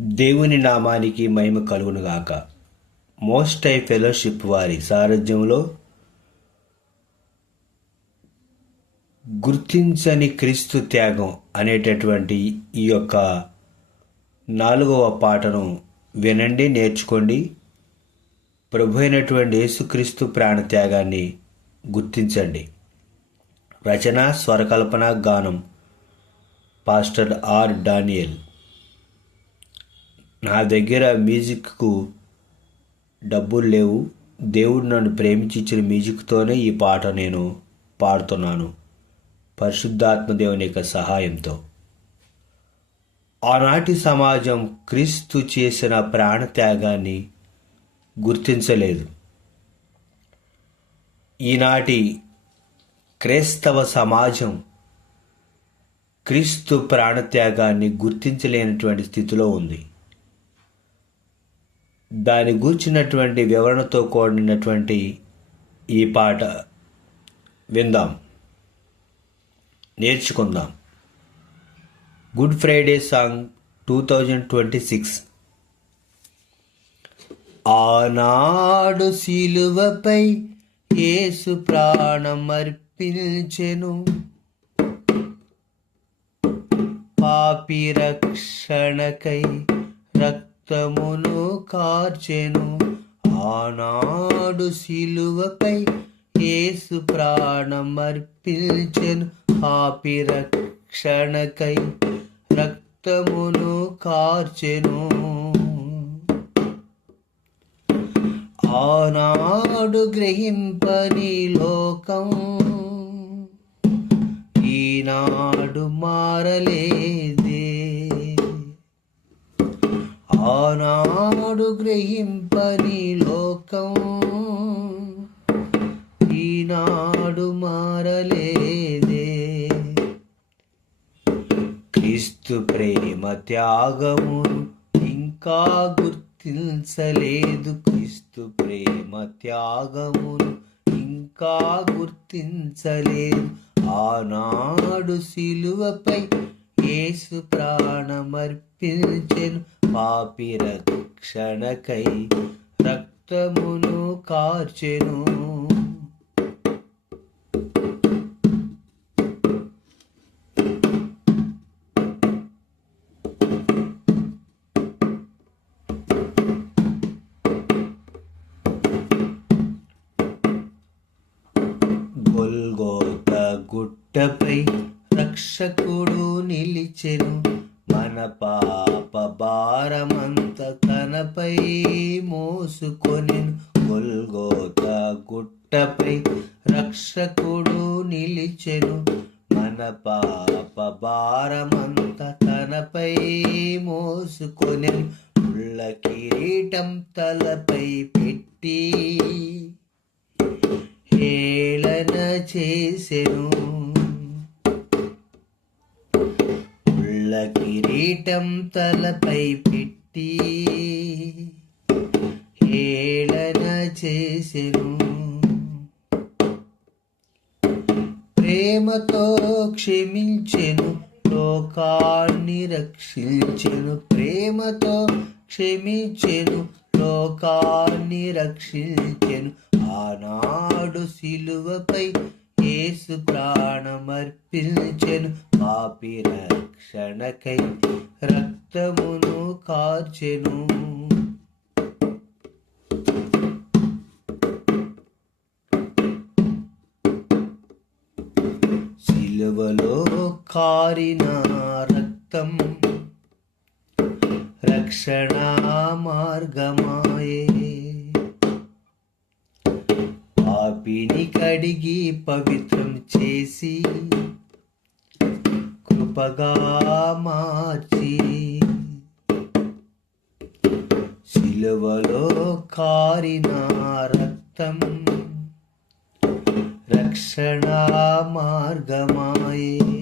దేవుని నామానికి మహిమ కలుగునుగాక. మోస్ట్ హై ఫెలోషిప్ వారి సారథ్యంలో గుర్తించని క్రీస్తు త్యాగం అనేటటువంటి ఈ యొక్క 4వ పాటను వినండి, నేర్చుకోండి. ప్రభు అయినటువంటి యేసుక్రీస్తు ప్రాణత్యాగాన్ని గుర్తించండి. రచన, స్వరకల్పన, గానం పాస్టర్ ఆర్ డానియల్. నా దగ్గర మ్యూజిక్కు డబ్బులు లేవు. దేవుడు నన్ను ప్రేమించి ఇచ్చిన మ్యూజిక్తోనే ఈ పాట నేను పాడుతున్నాను, పరిశుద్ధాత్మ దేవుని యొక్క సహాయంతో. ఆనాటి సమాజం క్రీస్తు చేసిన ప్రాణత్యాగాన్ని గుర్తించలేదు. ఈనాటి క్రైస్తవ సమాజం క్రీస్తు ప్రాణత్యాగాన్ని గుర్తించలేనటువంటి స్థితిలో ఉంది. దాని గూర్చినటువంటి వివరణతో కూడినటువంటి ఈ పాట విందాం, నేర్చుకుందాం. Good Friday song 2026. ఆనాడు శిలువపై యేసు ప్రాణం అర్పించెను, పాపి రక్షణకై రక్తమును కార్చెను. ఆనాడు శిలువపై యేసు ప్రాణం అర్పించెను, పాపి రక్షణకై రక్తమును కార్చెను. ఆనాడు గ్రహింపని లోకం ఈనాడు మారలేదే. ఆనాడు గ్రహింపని లోకం ఈనాడు మారలేదే. క్రీస్తు ప్రేమ త్యాగమును ఇంకా గుర్తించలేదు. క్రీస్తు ప్రేమ త్యాగమును ఇంకా గుర్తించలేదు. ఆనాడు శిలువపై యేసు ప్రాణమర్పించెను, పాపి రక్షణకై రక్తమును కార్చెను. గొల్గోతా గుట్టపై రక్షకుడు నిలిచెను, మన పాప భారమంత తనపై మోసుకొనెను. గొల్గోతా గుట్టపై రక్షకుడు నిలిచెను, మన పాప భారమంత తనపై మోసుకొనెను. ముళ్ళ కిరీటం తలపై పెట్టి హేళన చేసెను, ముళ్ళ కిరీటం తలపై పెట్టి హేళన చేసెను. ప్రేమతో క్షమించెను, లోకాన్ని రక్షించెను. ప్రేమతో క్షమించెను, లోకాన్ని రక్షించెను. ఆనాడు శిలువపై యేసు ప్రాణమర్పించెను, పాపి రక్షణకై రక్తమును కార్చెను. శిలువలో కారిన రక్తం రక్షణ మార్గమాయే. పాపిని కడిగి పవిత్రం చేసి కృపగా మార్చి, శిలువలో కారిన రక్తం రక్షణ మార్గమాయే.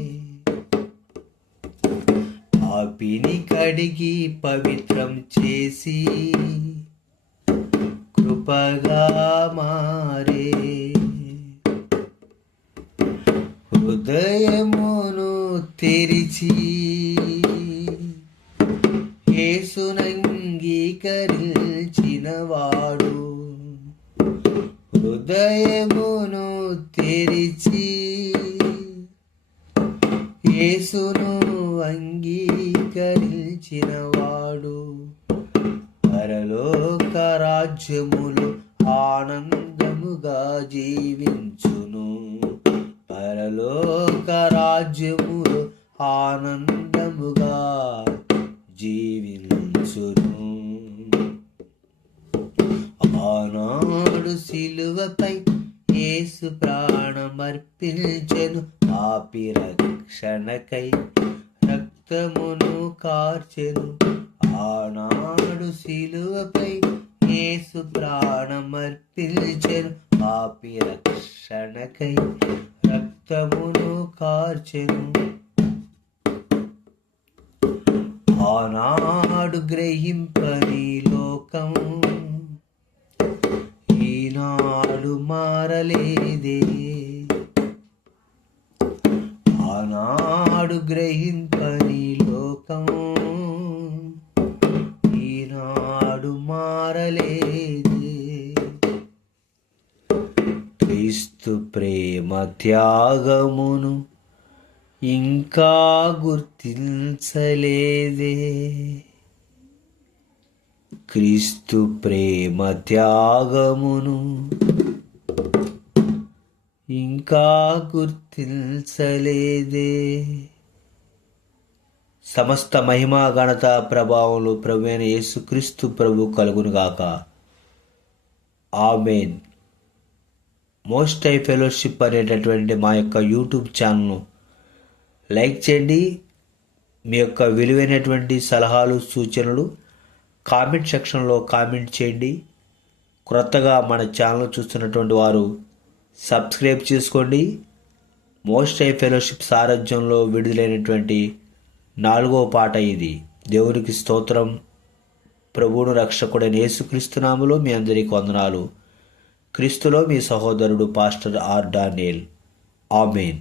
పాపిని కడిగి పవిత్రం చేసి కృపగా మారే. హృదయమును తెరిచి యేసునంగీకరించినవాడు హృదయమును తెరిచి యేసును అంగీకరించినవాడు పరలోక రాజ్యములు ఆనందముగా జీవించును. పరలోక రాజ్యములు ఆనందముగా జీవించును. ఆనాడు సిలువపై యేసు ప్రాణమర్పించెను. పాపి రక్షణకై రక్తమును కార్చెను. ఆనాడు సిలువపై యేసు ప్రాణమర్పించెను. పాపి రక్షణకై రక్తమును కార్చెను. ఆనాడు గ్రహింపని లోకం ఈనాడు మారలేదే. ఆనాడు గ్రహింపని లోకం ఈనాడు మారలేదే. క్రీస్తు ప్రేమ త్యాగమును ఇంకా గుర్తించలేదే. క్రీస్తు ప్రేమ త్యాగమును ఇంకా గుర్తించలేదే. సమస్త మహిమా ఘనత ప్రభావములు ప్రభువైన యేసుక్రీస్తు ప్రభు కలుగునుగాక. ఆమేన్. మోస్ట్ హై ఫెలోషిప్ అనేటటువంటి మా యొక్క యూట్యూబ్ ఛానల్ను లైక్ చేయండి. మీ యొక్క విలువైనటువంటి సలహాలు సూచనలు కామెంట్ సెక్షన్లో కామెంట్ చేయండి. క్రొత్తగా మన ఛానల్ చూస్తున్నటువంటి వారు సబ్స్క్రైబ్ చేసుకోండి. మోస్ట్ హై ఫెలోషిప్ సారథ్యంలో విడుదలైనటువంటి 4వ పాట ఇది. దేవునికి స్తోత్రం. ప్రభువును రక్షకుడైన యేసుక్రీస్తు నామములో మీ అందరికీ వందనాలు. క్రీస్తులో మీ సహోదరుడు పాస్టర్ ఆర్ డానియల్. ఆమేన్.